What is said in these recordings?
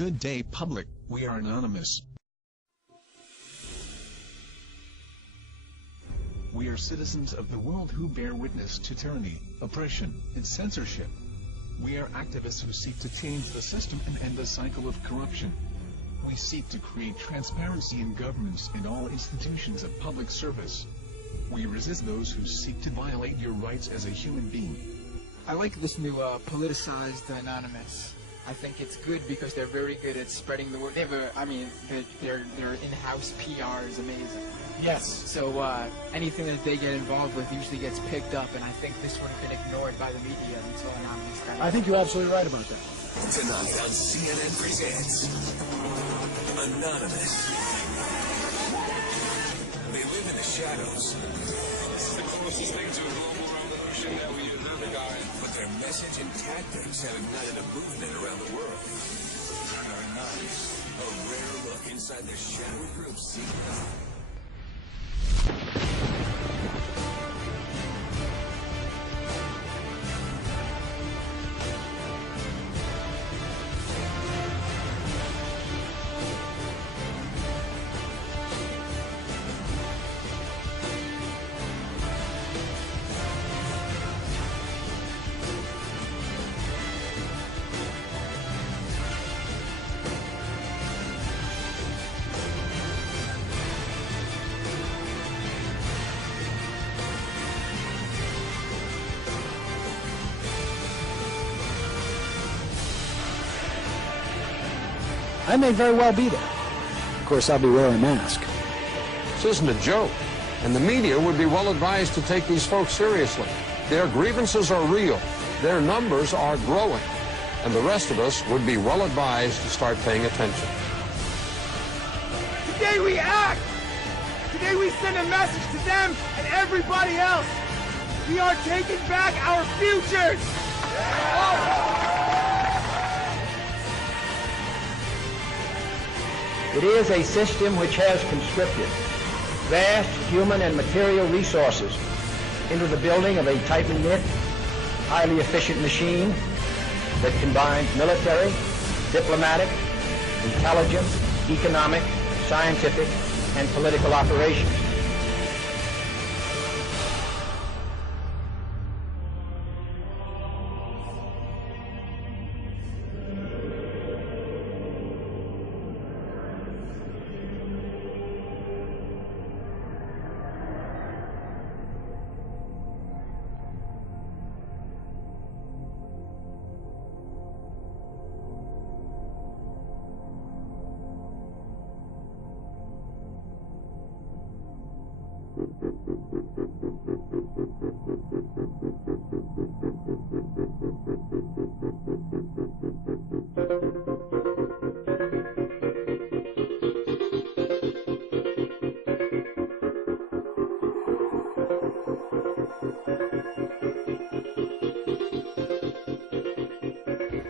Good day, public. We are anonymous. We are citizens of the world who bear witness to tyranny, oppression, and censorship. We are activists who seek to change the system and end the cycle of corruption. We seek to create transparency in governments and all institutions of public service. We resist those who seek to violate your rights as a human being. I like this new politicized Anonymous. I think it's good because they're very good at spreading the word. Their in-house PR is amazing. Yes. So anything that they get involved with usually gets picked up, and I think this would have been ignored by the media until Anonymous got I think you're absolutely right about that. Tonight on CNN Presents Anonymous. They live in the shadows. It's the closest thing to a global revolution that we have ever gotten. But their message and tactics have ignited a movement around the world. Anonymous. A rare look inside the shadowy group's secret. I may very well be there. Of course, I'll be wearing a mask. This isn't a joke, and the media would be well advised to take these folks seriously. Their grievances are real, their numbers are growing, and the rest of us would be well advised to start paying attention. Today we act! Today we send a message to them and everybody else! We are taking back our futures! It is a system which has conscripted vast human and material resources into the building of a tightly knit, highly efficient machine that combines military, diplomatic, intelligence, economic, scientific, and political operations.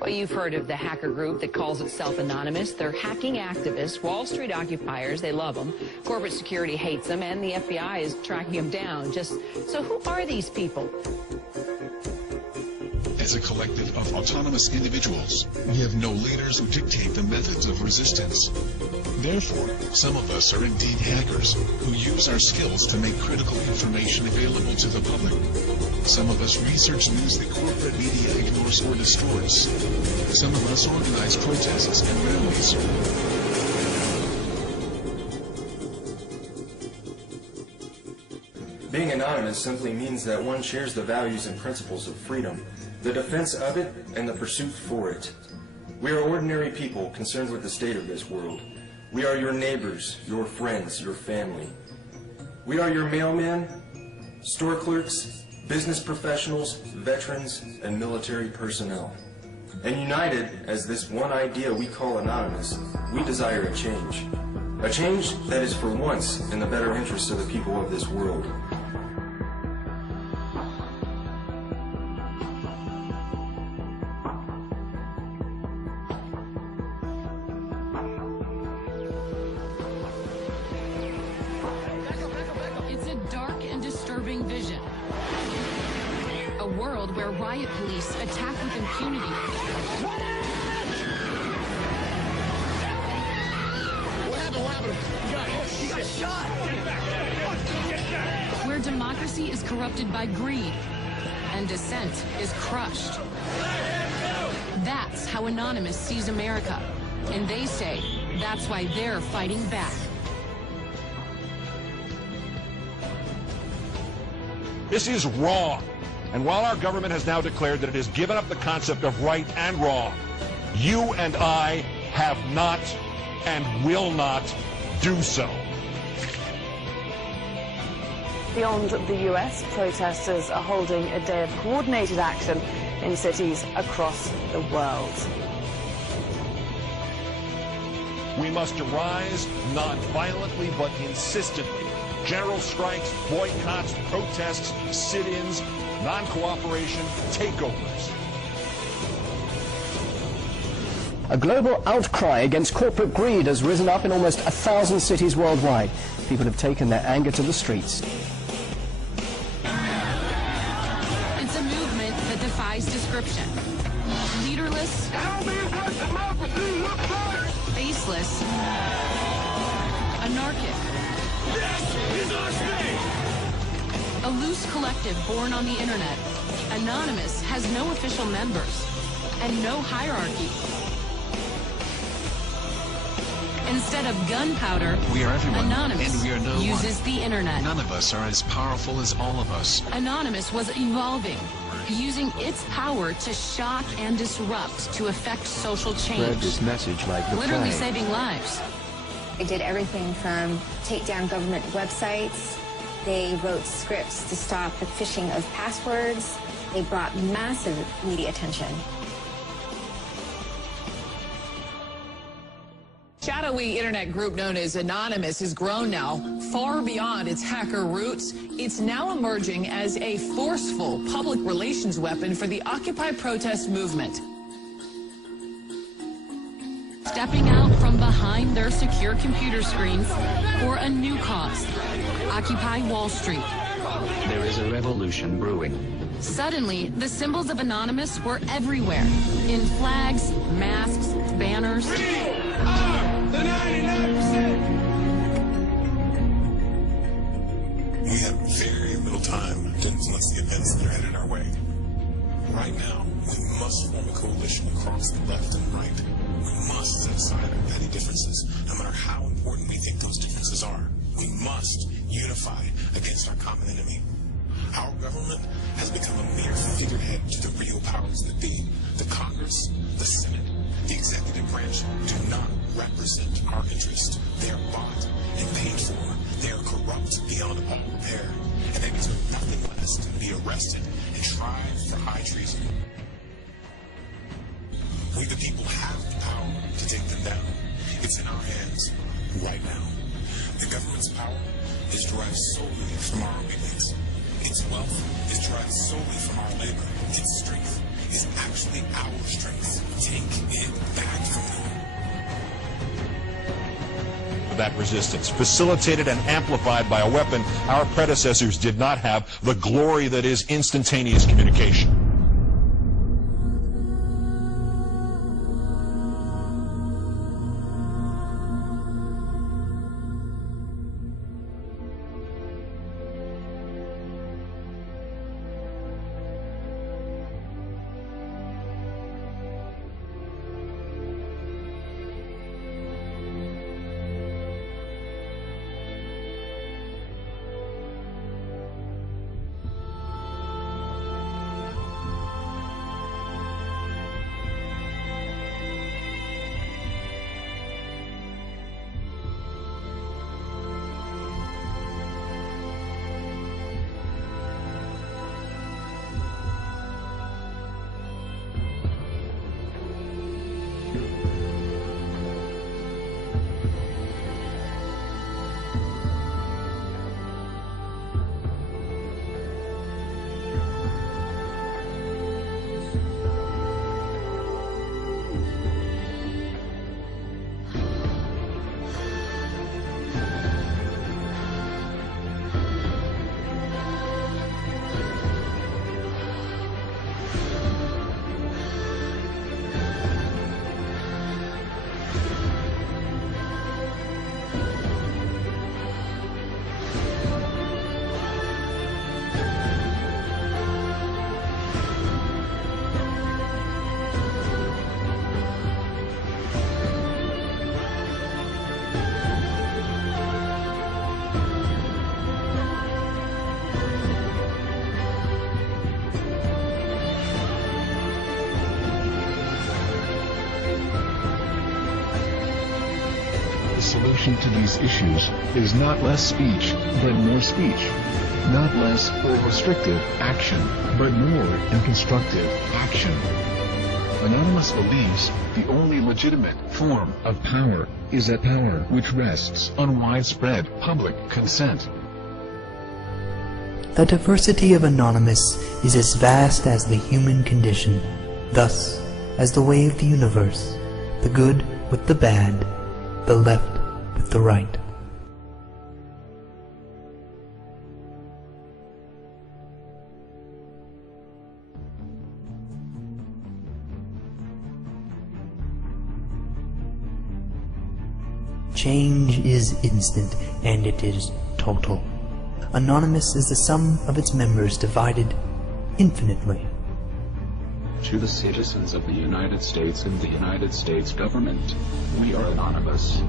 Well, you've heard of the hacker group that calls itself Anonymous. They're hacking activists, Wall Street occupiers. They love them. Corporate security hates them, and the FBI is tracking them down. So who are these people? As a collective of autonomous individuals, we have no leaders who dictate the methods of resistance. Therefore, some of us are indeed hackers, who use our skills to make critical information available to the public. Some of us research news that corporate media ignores or destroys. Some of us organize protests and rallies. Being anonymous simply means that one shares the values and principles of freedom, the defense of it, and the pursuit for it. We are ordinary people concerned with the state of this world. We are your neighbors, your friends, your family. We are your mailmen, store clerks, business professionals, veterans, and military personnel. And united as this one idea we call Anonymous, we desire a change. A change that is for once in the better interests of the people of this world. It's a dark and disturbing vision. A world where riot police attack with impunity. Where democracy is corrupted by greed and dissent is crushed. That's how Anonymous sees America. And they say that's why they're fighting back. This is wrong. And while our government has now declared that it has given up the concept of right and wrong, you and I have not and will not do so. Beyond the US, protesters are holding a day of coordinated action in cities across the world. We must arise non-violently but insistently. General strikes, boycotts, protests, sit-ins, non-cooperation, takeovers. A global outcry against corporate greed has risen up in almost 1,000 cities worldwide. People have taken their anger to the streets. It's a movement that defies description. Leaderless, faceless, anarchic. This is our state! A loose collective born on the internet. Anonymous has no official members and no hierarchy. Instead of gunpowder, We are everyone, Anonymous and we are no uses one. the internet. None of us are as powerful as all of us. Anonymous was evolving, using its power to shock and disrupt to affect social change. Spread this message like the Literally plague. saving lives. They did everything from take down government websites. They wrote scripts to stop the phishing of passwords. They brought massive media attention. Shadowy internet group known as Anonymous has grown now far beyond its hacker roots. It's now emerging as a forceful public relations weapon for the Occupy protest movement. Stepping out from behind their secure computer screens for a new cause. Occupy Wall Street. There is a revolution brewing. Suddenly, the symbols of Anonymous were everywhere. In flags, masks, banners. The 99%! We have very little time to influence the events that are headed our way. Right now, we must form a coalition across the left and right. We must set aside our petty differences, no matter how important we think those differences are. We must unify against our common enemy. Our government has become a mere figurehead to the real powers that be. The Congress, the Senate, the executive branch do not represent our interest. They are bought and paid for. They are corrupt beyond all repair, and they deserve nothing less than to be arrested and tried for high treason. We the people have the power to take them down. It's in our hands right now. The government's power is derived solely from our obedience. Its wealth is derived solely from our labor. Its strength is actually our strength. Take it back from them. That resistance, facilitated and amplified by a weapon our predecessors did not have, the glory that is instantaneous communication. The solution to these issues is not less speech, but more speech. Not less or restrictive action, but more and constructive action. Anonymous believes the only legitimate form of power is a power which rests on widespread public consent. The diversity of Anonymous is as vast as the human condition, thus, as the way of the universe, the good with the bad, the left with the right. Change is instant, and it is total. Anonymous is the sum of its members divided infinitely. To the citizens of the United States and the United States government, we are anonymous.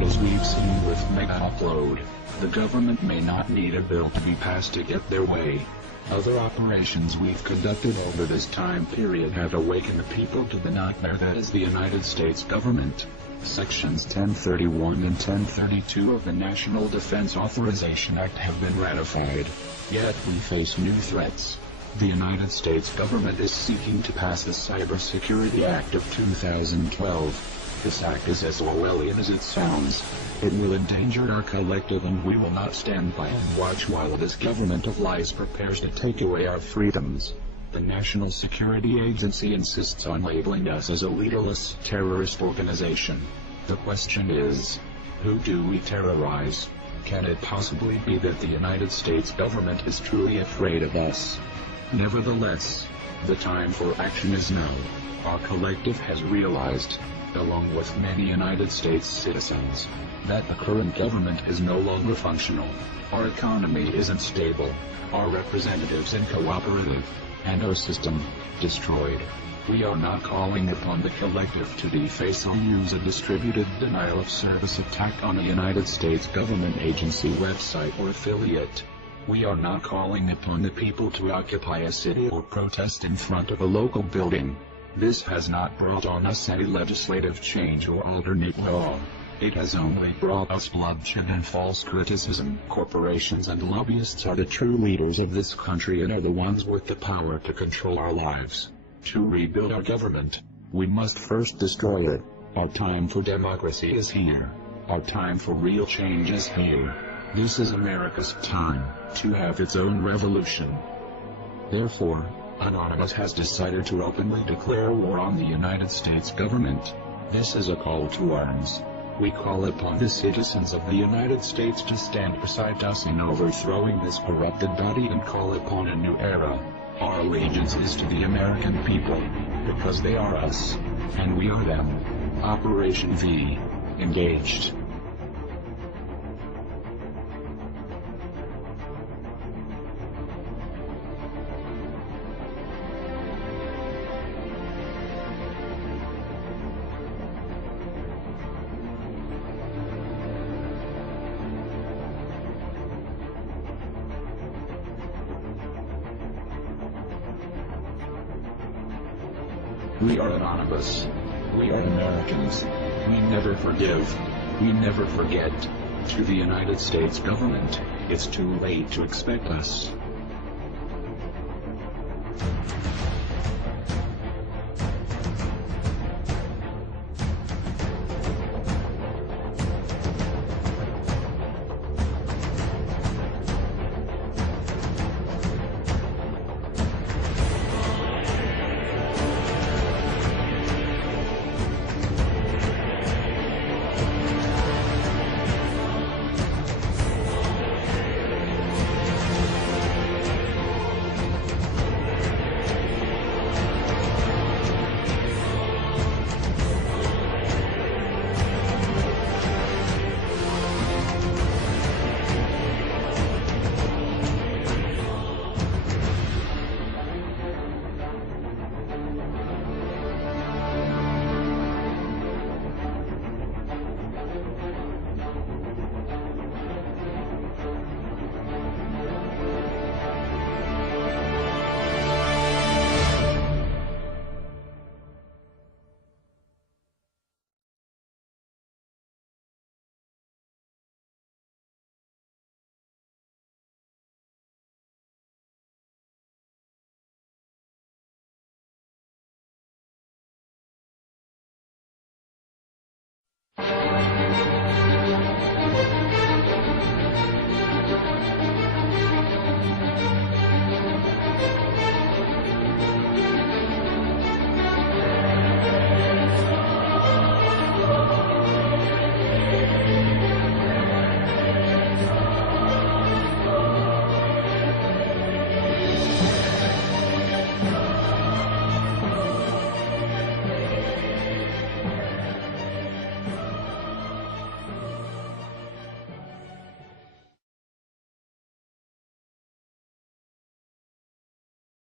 As we've seen with Mega Upload, the government may not need a bill to be passed to get their way. Other operations we've conducted over this time period have awakened the people to the nightmare that is the United States government. Sections 1031 and 1032 of the National Defense Authorization Act have been ratified. Yet we face new threats. The United States government is seeking to pass the Cybersecurity Act of 2012. This act is as Orwellian as it sounds. It will endanger our collective, and we will not stand by and watch while this government of lies prepares to take away our freedoms. The National Security Agency insists on labeling us as a leaderless terrorist organization. The question is, who do we terrorize? Can it possibly be that the United States government is truly afraid of us? Nevertheless, the time for action is now. Our collective has realized, along with many United States citizens, that the current government is no longer functional. Our economy isn't stable, our representatives uncooperative, and our system destroyed. We are not calling upon the collective to deface or use a distributed denial of service attack on a United States government agency website or affiliate. We are not calling upon the people to occupy a city or protest in front of a local building. This has not brought on us any legislative change or alternate law. It has only brought us bloodshed and false criticism. Corporations and lobbyists are the true leaders of this country and are the ones with the power to control our lives. To rebuild our government, we must first destroy it. Our time for democracy is here. Our time for real change is here. This is America's time to have its own revolution. Therefore, Anonymous has decided to openly declare war on the United States government. This is a call to arms. We call upon the citizens of the United States to stand beside us in overthrowing this corrupted body and call upon a new era. Our allegiance is to the American people, because they are us, and we are them. Operation V. Engaged. We are anonymous. We are Americans. We never forgive. We never forget. To the United States government, it's too late to expect us.